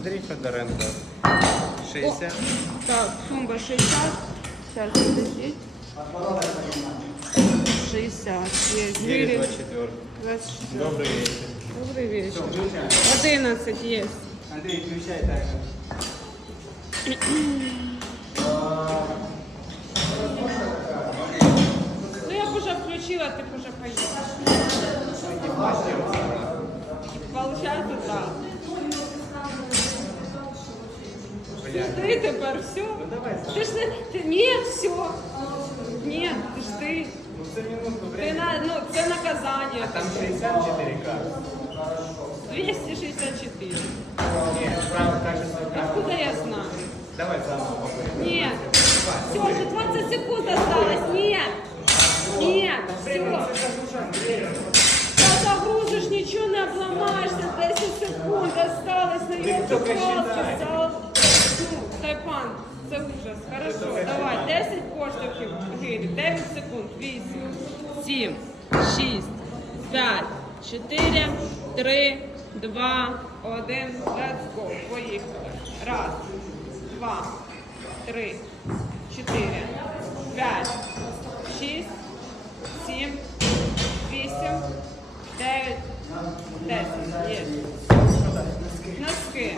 Андрій Федоренко. 60. Так, тумба 60. Сейчас, подождите. 60. Есть. 9, Мири 24. 24. Добрий вечір. Добрый вечер. 11 есть. Андрей, включай так. Ну я б уже включила, ти б уже поїхав. Получается так. Жди тепер, все. Ти ж не... Ти... Ні, все. Ні, жди. Ну, це минутку Ти времени. на... ну, це наказання. Там 64 карты. 264. Нет, справа так же сорок. Откуда я знаю? Давай заново попробуем. Нет. Все, уже 20 секунд осталось. Нет. Нет. Все. Та загрузиш, нічого не обламаєшся, 10 секунд осталось на його тільки палки. считай. Ну, це ужас. Хорошо, давай, 10 поштовхів гирі, 9 секунд, 8, 7, 6, 5, 4, 3, 2, 1, let's go. Поїхали. Раз, два, три, чотири, п'ять, шість, сім, вісім, дев'ять, десять. Є. Носки.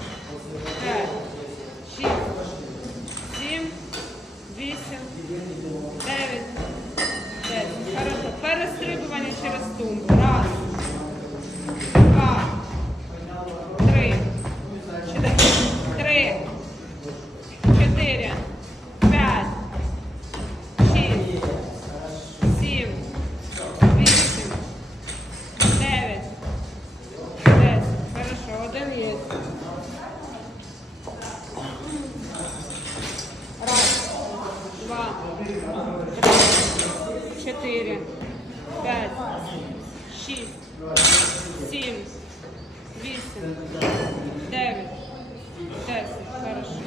чотири, п'ять, шість, сім, вісім, дев'ять, десять. Хорошо.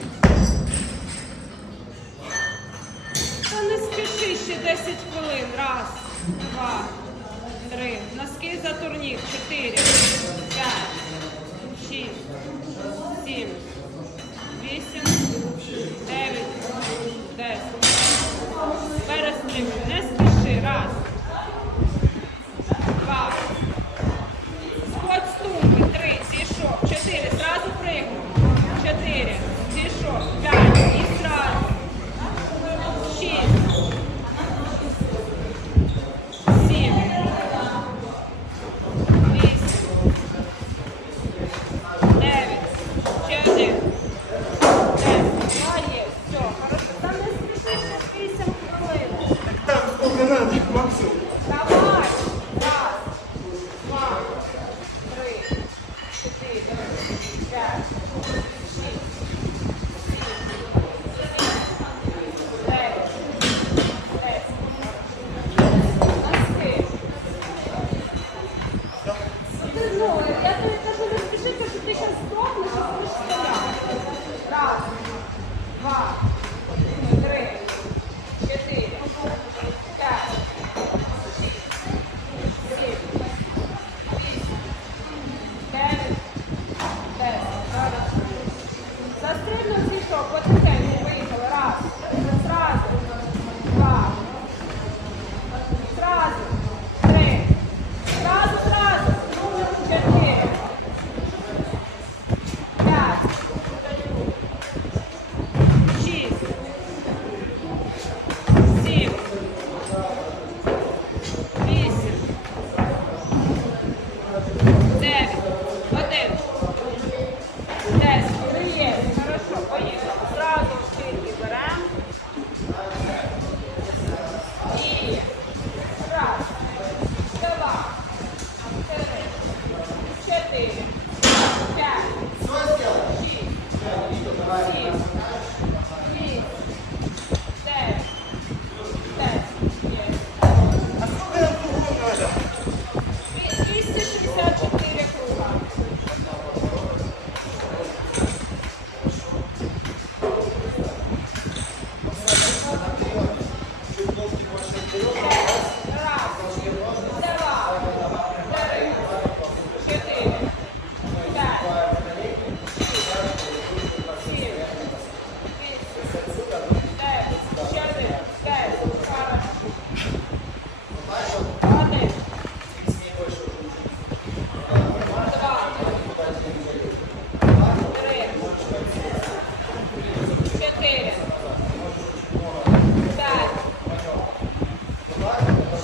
Та не спіши ще 10 хвилин. Раз, два, три. Носки за турнір. Чотири,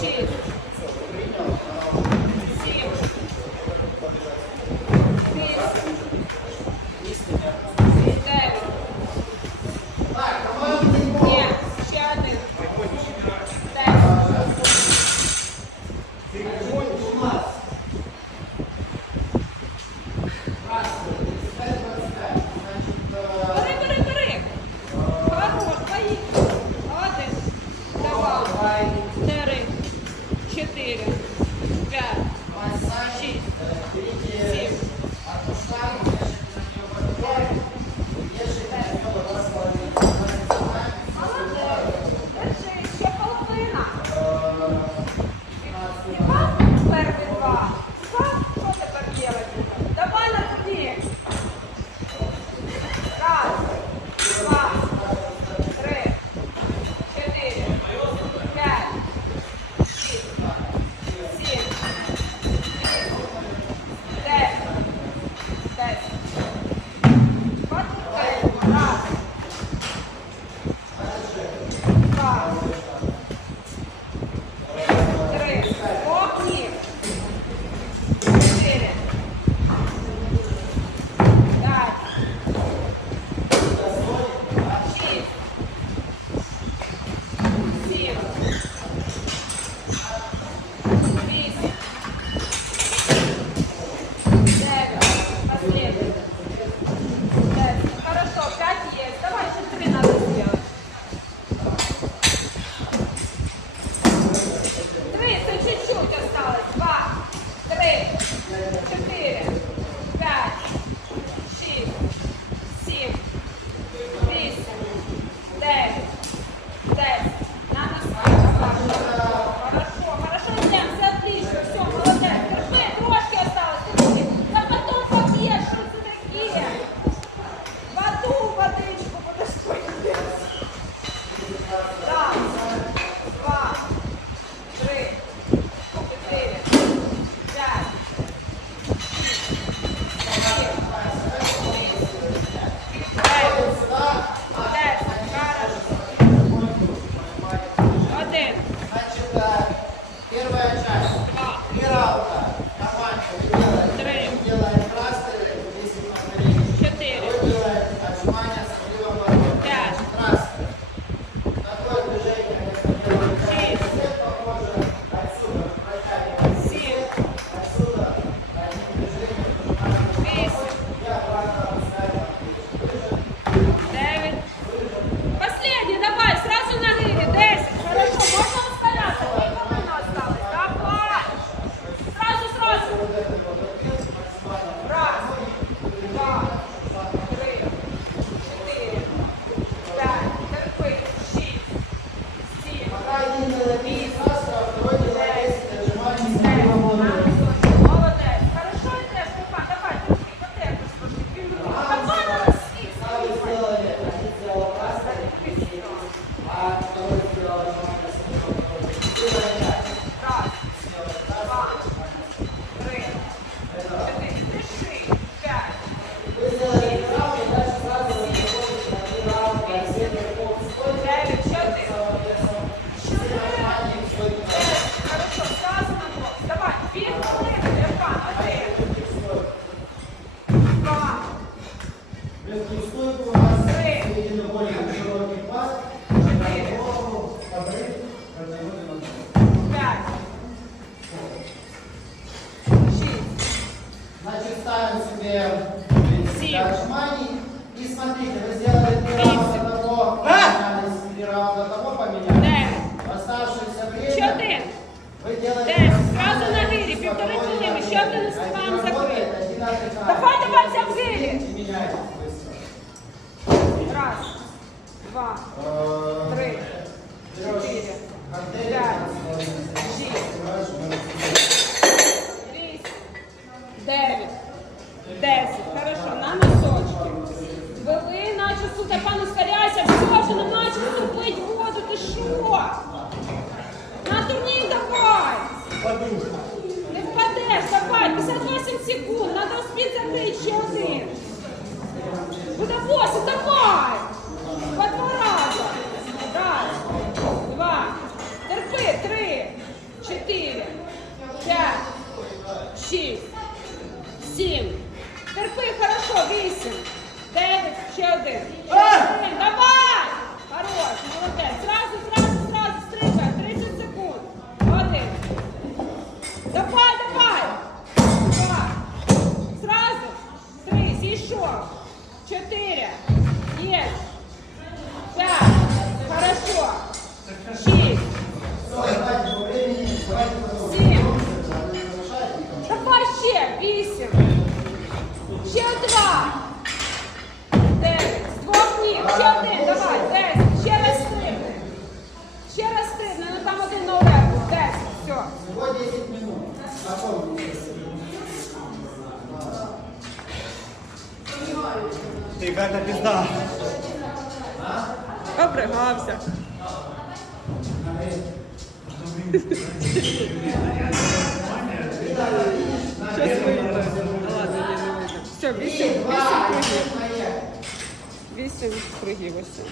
Cheers. that выбираем себе Ашмани. И смотрите, вы сделали три раунда того, поменялись, три раунда того поменялись. В оставшееся время вы делаете... Сразу на дыре. півтори хвилини, еще один успеваем закрыть. Давай, давай, в гире. Раз, два, э, три, четыре, пять, шесть. Десять. Хорошо, на носочки. Вели, наче, сука, пану скаряйся, все вже наче пить воду, ти що? На турні давай! Не впадеш, давай, 58 секунд, Надо успіти закрити ще один. Буде 8, давай! один. Один. Давай! Хорош, молодец. Сразу, сразу, сразу, стрибай. 30 секунд. Один. Давай, давай. Два. сразу, Три. еще, четыре, Є. П'ять. Хорошо. Шість. Сім. Давай ще. Вісім. Еще два. Ти Катя, пізда. Обригався. Щось вийде. Що, вісім? Вісім кругів. Вісім кругів ось.